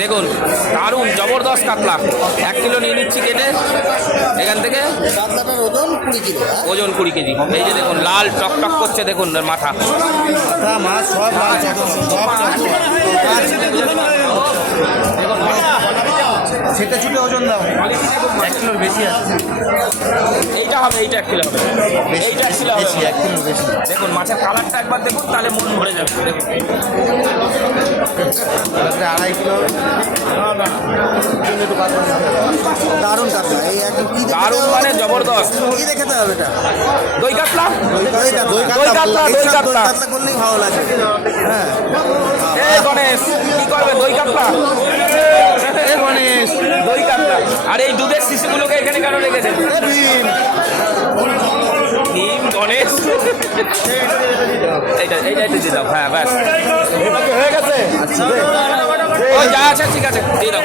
দেখুন দারুণ জবরদস্ত কাতলা, 1 কিলো নিয়ে নিচ্ছি কেটে এখান থেকে। কাতলাটার ওজন 20 কিলো। ওজন 20 কেজি। এই যে দেখুন লাল টকটক করছে, দেখুন এর মাথা। মাছ সব মাছ সেটা ছুটে ওজন দাও 1 কিলোর বেশি আছে। এইটা হবে, এইটা 1 কিলো হবে, এইটা 1 কিলো হবে। 1 কিলোর বেশি। দেখুন মাছের কালারটা একবার দেখুন, তাহলে মন ভরে যাবে। দেখুন 2.5 কিলো হবে। দারুণ কাতলা, এই একদম কি দারুণ মানে জবরদস্ত। কি দেখাতে হবে এটা? দই কাতলা, দই কাতলা করলেই ভালো লাগে। হ্যাঁ এই গণেশ কি করবে? দই কাতলা, এই গণেশ দই কাতলা। আর এই দুধের শিশুগুলোকে এখানে কেন রেখেছে? ভীম গণেশ, এইটা দিয়ে দাও। হ্যাঁ ব্যাস হয়ে গেছে। ওই যা আছে ঠিক আছে, দিয়ে দাও।